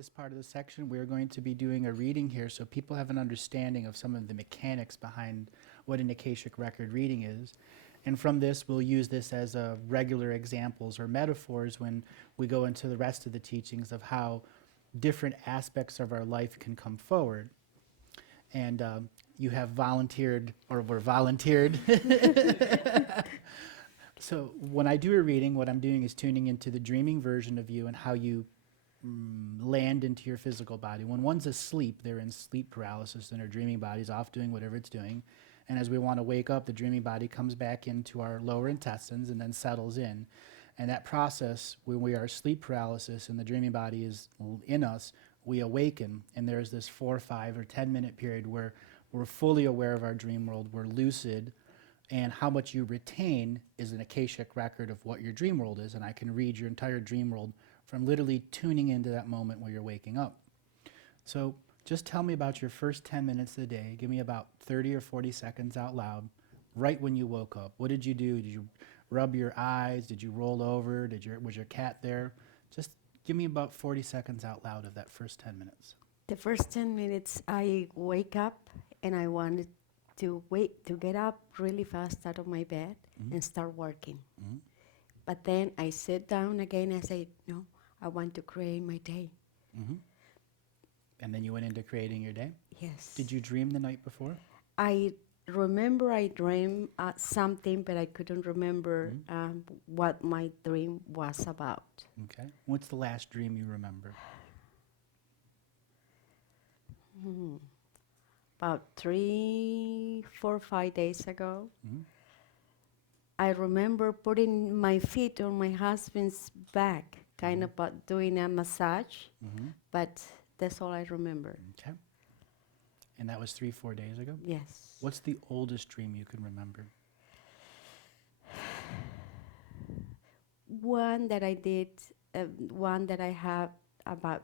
this part of the section, we're going to be doing a reading here so people have an understanding of some of the mechanics behind what an Akashic record reading is. And from this, we'll use this as regular examples or metaphors when we go into the rest of the teachings of how different aspects of our life can come forward. And you have volunteered, or were volunteered. So when I do a reading, what I'm doing is tuning into the dreaming version of you and how you land into your physical body. When one's asleep, they're in sleep paralysis and their dreaming body's off doing whatever it's doing. And as we want to wake up, the dreaming body comes back into our lower intestines and then settles in. And that process, when we are sleep paralysis and the dreaming body is in us, we awaken, and there's this 4, 5, or 10-minute period where we're fully aware of our dream world, we're lucid, and how much you retain is an Akashic record of what your dream world is, and I can read your entire dream world from literally tuning into that moment where you're waking up. So just tell me about your first 10 minutes of the day. Give me about 30 or 40 seconds out loud, right when you woke up. What did you do? Did you rub your eyes? Did you roll over? Was your cat there? Just give me about 40 seconds out loud of that first 10 minutes. The first 10 minutes, I wake up and I wanted to get up really fast out of my bed and start working. But then I sit down again and say, no, I want to create my day. And then you went into creating your day? Yes. Did you dream the night before? I remember I dreamed something, but I couldn't remember what my dream was about. Okay. What's the last dream you remember? About 3, 4, 5 days ago. I remember putting my feet on my husband's back, kind of doing a massage, but that's all I remember. Okay. And that was 3, 4 days ago? Yes. What's the oldest dream you can remember? One that I did, one that I had about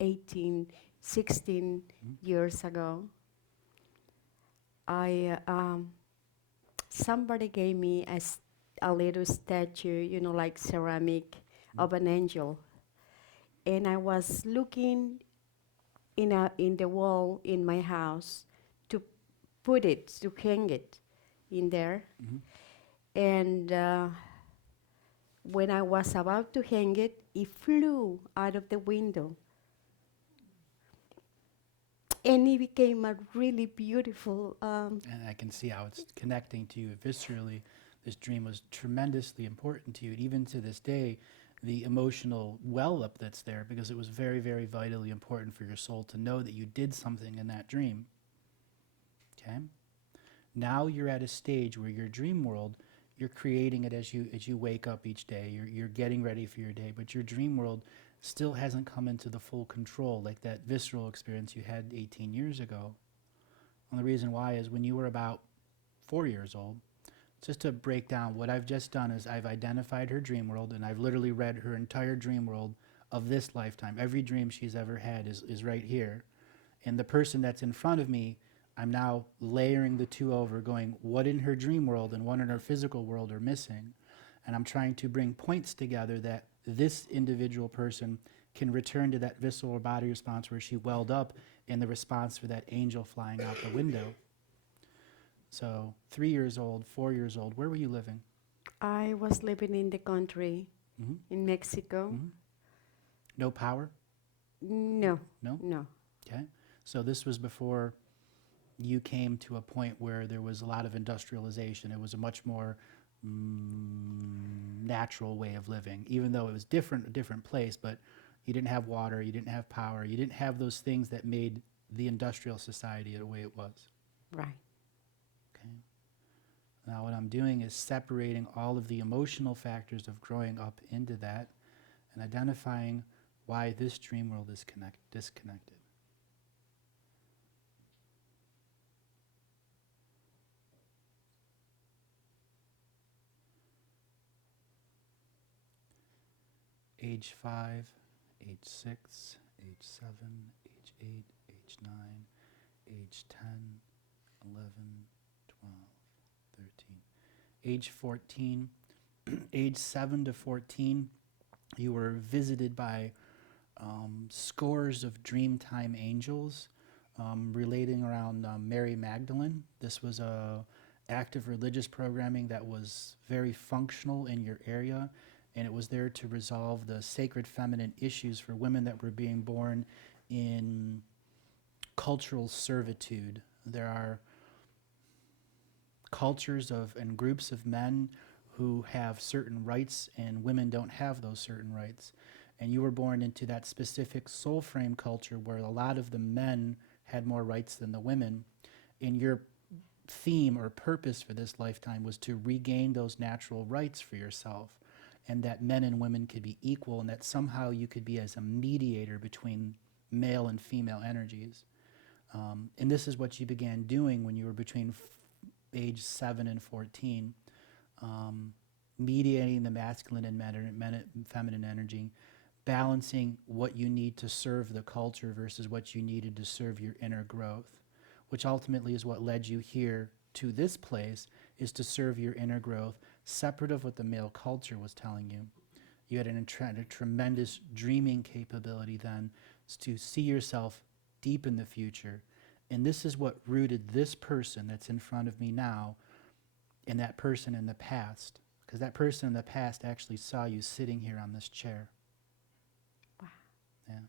18, 16 years ago. Somebody gave me a little statue, like ceramic, of an angel. And I was looking in the wall in my house to hang it in there. And when I was about to hang it, it flew out of the window. And it became a really beautiful... And I can see how it's connecting to you viscerally. This dream was tremendously important to you. And even to this day, the emotional well-up that's there, because it was very, very vitally important for your soul to know that you did something in that dream. Okay? Now you're at a stage where your dream world, you're creating it as you wake up each day. You're getting ready for your day, but your dream world still hasn't come into the full control like that visceral experience you had 18 years ago. And the reason why is when you were about 4 years old, just to break down, what I've just done is I've identified her dream world, and I've literally read her entire dream world of this lifetime. Every dream she's ever had is right here. And the person that's in front of me, I'm now layering the two over, going, what in her dream world and what in her physical world are missing? And I'm trying to bring points together that this individual person can return to that visceral body response where she welled up in the response for that angel flying out the window. So 3 years old, 4 years old, where were you living? I was living in the country, in Mexico. No power? No. No? No. Okay. So this was before you came to a point where there was a lot of industrialization. It was a much more natural way of living, even though it was a different place, but you didn't have water, you didn't have power, you didn't have those things that made the industrial society the way it was. Right. Okay. Now what I'm doing is separating all of the emotional factors of growing up into that and identifying why this dream world is disconnected. Age 5, age 6, age 7, age 8, age 9, age 10, 11, 12, 13. Age 14, age 7 to 14, you were visited by scores of Dreamtime angels relating around Mary Magdalene. This was a active religious programming that was very functional in your area, and it was there to resolve the sacred feminine issues for women that were being born in cultural servitude. There are cultures of and groups of men who have certain rights, and women don't have those certain rights. And you were born into that specific soul frame culture where a lot of the men had more rights than the women. And your theme or purpose for this lifetime was to regain those natural rights for yourself, and that men and women could be equal, and that somehow you could be as a mediator between male and female energies. And this is what you began doing when you were between age 7 and 14, mediating the masculine and feminine energy, balancing what you need to serve the culture versus what you needed to serve your inner growth, which ultimately is what led you here to this place, is to serve your inner growth, separate of what the male culture was telling you. You had a tremendous dreaming capability then to see yourself deep in the future. And this is what rooted this person that's in front of me now and that person in the past. Because that person in the past actually saw you sitting here on this chair. Wow. Yeah.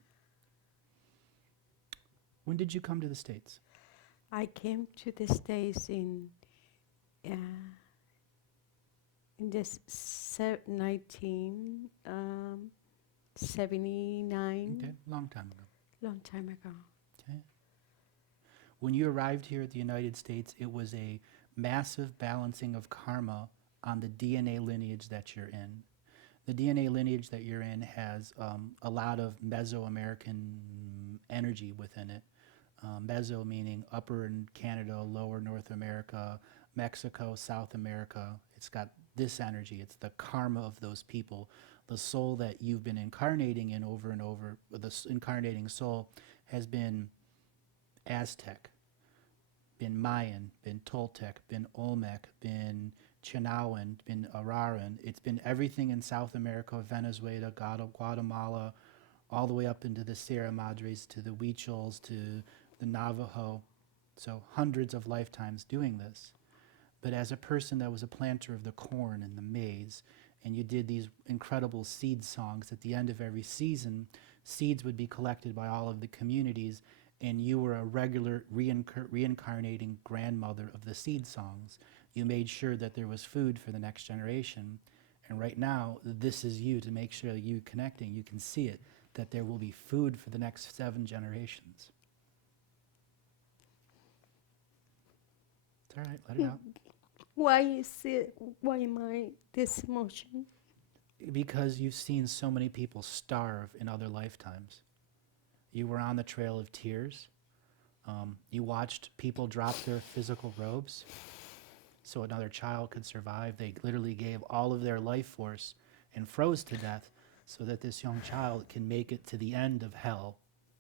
When did you come to the States? I came to the States in this 1979. Okay, long time ago. Long time ago. Okay. When you arrived here at the United States, it was a massive balancing of karma on the DNA lineage that you're in. The DNA lineage that you're in has a lot of Mesoamerican energy within it. Meso meaning upper in Canada, lower North America, Mexico, South America. It's got this energy. It's the karma of those people. The soul that you've been incarnating in over and over, the incarnating soul has been Aztec, been Mayan, been Toltec, been Olmec, been Chinawan, been Araran. It's been everything in South America, Venezuela, Guatemala, all the way up into the Sierra Madres, to the Huichols, to the Navajo. So hundreds of lifetimes doing this. But as a person that was a planter of the corn and the maize, and you did these incredible seed songs at the end of every season, seeds would be collected by all of the communities, and you were a regular reincarnating grandmother of the seed songs. You made sure that there was food for the next generation. And right now, this is you to make sure that you connecting, you can see it, that there will be food for the next 7 generations. It's all right, let it out. Why is it? Why am I this emotion? Because you've seen so many people starve in other lifetimes. You were on the Trail of Tears. You watched people drop their physical robes so another child could survive. They literally gave all of their life force and froze to death so that this young child can make it to the end of hell,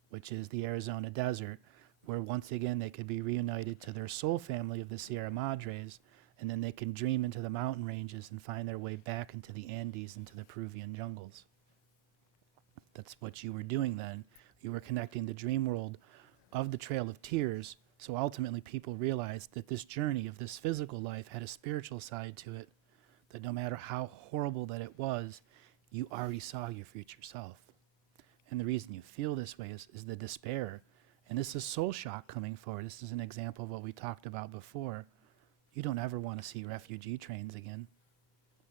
which is the Arizona desert, where once again they could be reunited to their soul family of the Sierra Madres, and then they can dream into the mountain ranges and find their way back into the Andes, into the Peruvian jungles. That's what you were doing then. You were connecting the dream world of the Trail of Tears, so ultimately people realized that this journey of this physical life had a spiritual side to it, that no matter how horrible that it was, you already saw your future self. And the reason you feel this way is the despair. And this is soul shock coming forward. This is an example of what we talked about before. You don't ever want to see refugee trains again.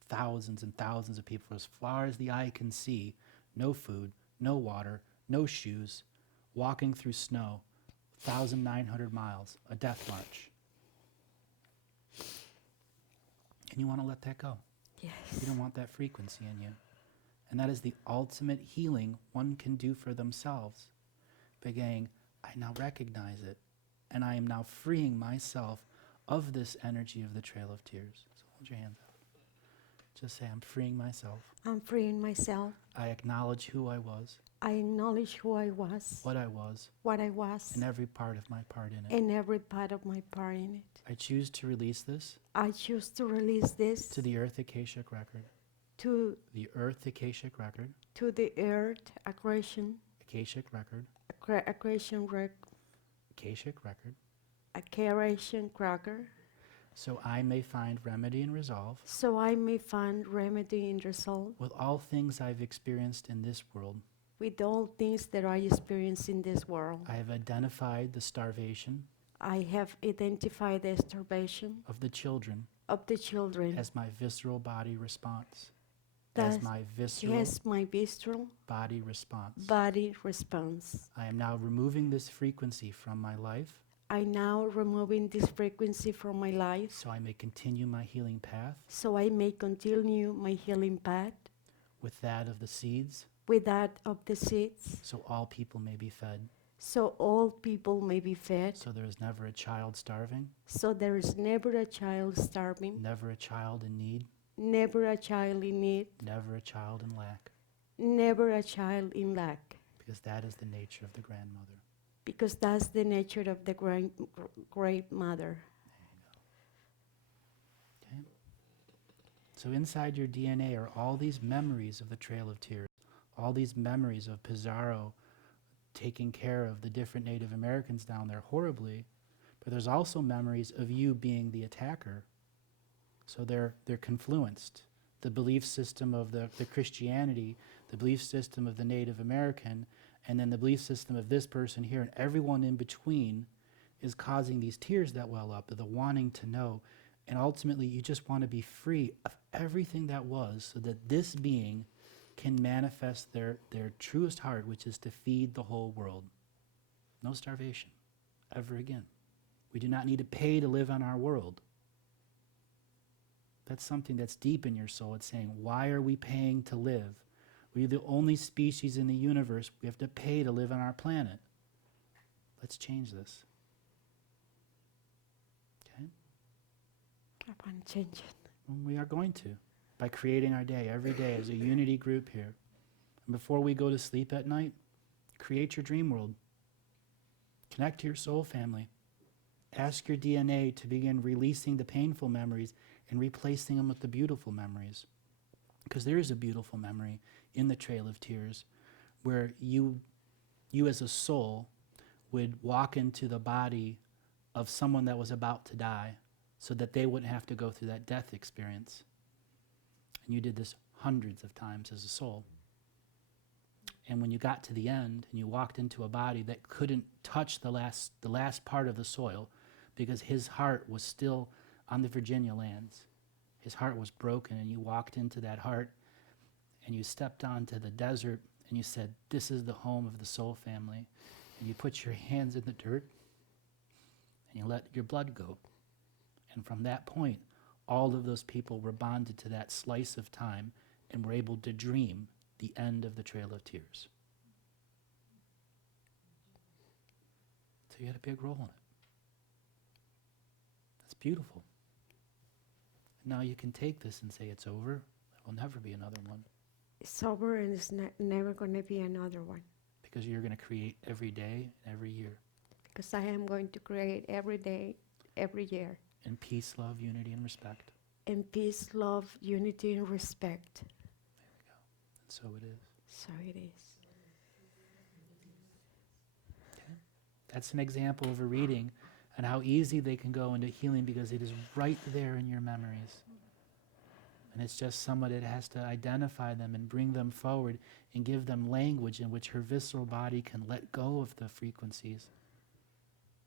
Thousands and thousands of people, as far as the eye can see, no food, no water, no shoes, walking through snow, 1,900 miles, a death march. And you want to let that go. Yes. You don't want that frequency in you. And that is the ultimate healing one can do for themselves. Beginning, I now recognize it, and I am now freeing myself of this energy of the Trail of Tears. So hold your hands out. Just say, I'm freeing myself. I'm freeing myself. I acknowledge who I was, I acknowledge who I was, what I was, and every part of my part in it. and every part of my part in it. I choose to release this I choose to release this to the Earth Akashic Record. to The Earth Akashic Record to the earth, accretion, Akashic record, accretion, Akashic record, accretion cracker, so I may find remedy and resolve so I may find remedy and resolve with all things I've experienced in this world. with all things that I experience in this world. I have identified the starvation I have identified the starvation of the children of the children as my visceral body response. Thus, As my visceral as my visceral body response. body response. I am now removing this frequency from my life I now removing this frequency from my life so I may continue my healing path so I may continue my healing path with that of the seeds, with that of the seeds, so all people may be fed. so all people may be fed, So there is never a child starving, so there is never a child starving, never a child in need, never a child in need, never a child in lack, never a child in lack, because that is the nature of the grandmother. because that's the nature of the great mother. Okay? So inside your DNA are all these memories of the Trail of Tears, all these memories of Pizarro taking care of the different Native Americans down there horribly, but there's also memories of you being the attacker. So they're confluenced. The belief system of the Christianity, the belief system of the Native American, and then the belief system of this person here, and everyone in between is causing these tears that well up, the wanting to know. And ultimately, you just want to be free of everything that was so that this being can manifest their truest heart, which is to feed the whole world. No starvation, ever again. We do not need to pay to live on our world. That's something that's deep in your soul. It's saying, why are we paying to live? We're the only species in the universe. We have to pay to live on our planet. Let's change this. Okay? I want to change it. And we are going to, by creating our day every day as a unity group here. And before we go to sleep at night, create your dream world. Connect to your soul family. Ask your DNA to begin releasing the painful memories and replacing them with the beautiful memories. Because there is a beautiful memory in the Trail of Tears where you as a soul would walk into the body of someone that was about to die so that they wouldn't have to go through that death experience. And you did this hundreds of times as a soul. And when you got to the end and you walked into a body that couldn't touch the last part of the soil because his heart was still on the Virginia lands. His heart was broken, and you walked into that heart and you stepped onto the desert and you said, this is the home of the soul family. And you put your hands in the dirt and you let your blood go. And from that point, all of those people were bonded to that slice of time and were able to dream the end of the Trail of Tears. So you had a big role in it. That's beautiful. Now you can take this and say it's over. There will never be another one. It's over and it's never going to be another one. Because you're going to create every day and every year. Because I am going to create every day, every year. In peace, love, unity, and respect. In peace, love, unity, and respect. There we go. And so it is. So it is. Okay? That's an example of a reading and how easy they can go into healing because it is right there in your memories. And it's just someone that has to identify them and bring them forward and give them language in which her visceral body can let go of the frequencies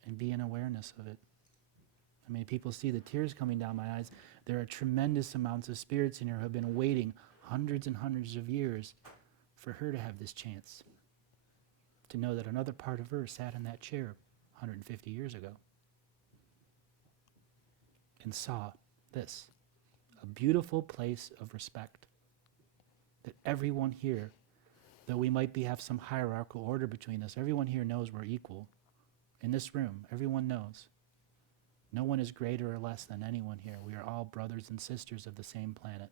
and be in awareness of it. I mean, people see the tears coming down my eyes. There are tremendous amounts of spirits in here who have been waiting hundreds and hundreds of years for her to have this chance. To know that another part of her sat in that chair 150 years ago and saw this, a beautiful place of respect. That everyone here, though we might have some hierarchical order between us, everyone here knows we're equal. In this room, everyone knows. No one is greater or less than anyone here. We are all brothers and sisters of the same planet.